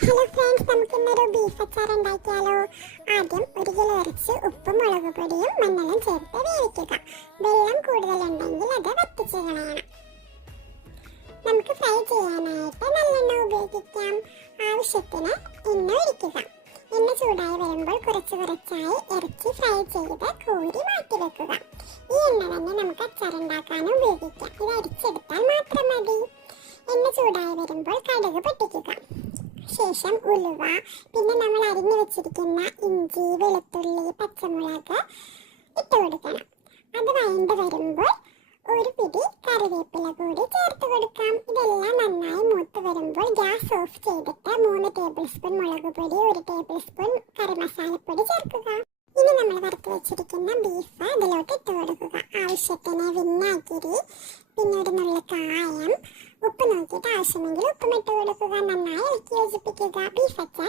Hello friends, നമുക്കിന്നൊരു beef അച്ചാർ ഉണ്ടാക്കിയാലോ. ആദ്യം 1 കിലോ ഇറച്ചി ഉപ്പും മുളക് പൊടിയും മഞ്ഞളും ചേർത്ത് വേവിക്കുക. വെള്ളം കൂടുതലുണ്ടെങ്കിൽ അത് വറ്റിച്ച് കളയണം. നമുക്ക് ഫ്രൈ ചെയ്യാനായിട്ട് നല്ലെണ്ണ ഉപയോഗിക്കാം. ആവശ്യത്തിന് എണ്ണ ഒഴിക്കുക. എണ്ണ ചൂടായി വരുമ്പോൾ കുറച്ചായി ഇറച്ചി ഫ്രൈ ചെയ്ത് കോരി മാറ്റി വെക്കുക. ഈ എണ്ണ തന്നെ നമുക്ക് അച്ചാർ ഉണ്ടാക്കാനും ഉപയോഗിക്കാം. ഇത് അരിച്ചെടുത്താൽ മാത്രം മതി. എണ്ണ ചൂടായി വരുമ്പോൾ കടുക് പൊട്ടിക്കുക. ശേഷം ഉലുവ, പിന്നെ നമ്മൾ അരിഞ്ഞു വെച്ചിരിക്കുന്ന ഇഞ്ചി, വെളുത്തുള്ളി, പച്ചമുളക് ഇട്ട് കൊടുക്കണം. അത് വഴണ്ട് വരുമ്പോൾ ഒരു പിടി കറിവേപ്പില കൂടി ചേർത്ത് കൊടുക്കാം. ഇതെല്ലാം നന്നായി മൂത്ത് വരുമ്പോൾ ഗ്യാസ് ഓഫ് ചെയ്തിട്ട് 3 ടേബിൾ സ്പൂൺ മുളക് പൊടി, 1 ടേബിൾ സ്പൂൺ കറി മസാലപ്പൊടി ചേർക്കുക. ഇനി നമ്മൾ വറുത്ത് വെച്ചിരിക്കുന്ന ബീഫ് അതിലോട്ട് ഇട്ട് കൊടുക്കുക. ആവശ്യത്തിന് വിനാഗിരി, പിന്നെ ഒരു നുള്ളി കായം, ഉപ്പ് നോക്കിയിട്ട് ആവശ്യമെങ്കിൽ ഉപ്പും ഇട്ട് കൊടുക്കുക. നന്നായി ഇളക്കി യോജിപ്പിക്കുക. ബീഫ് അച്ചാർ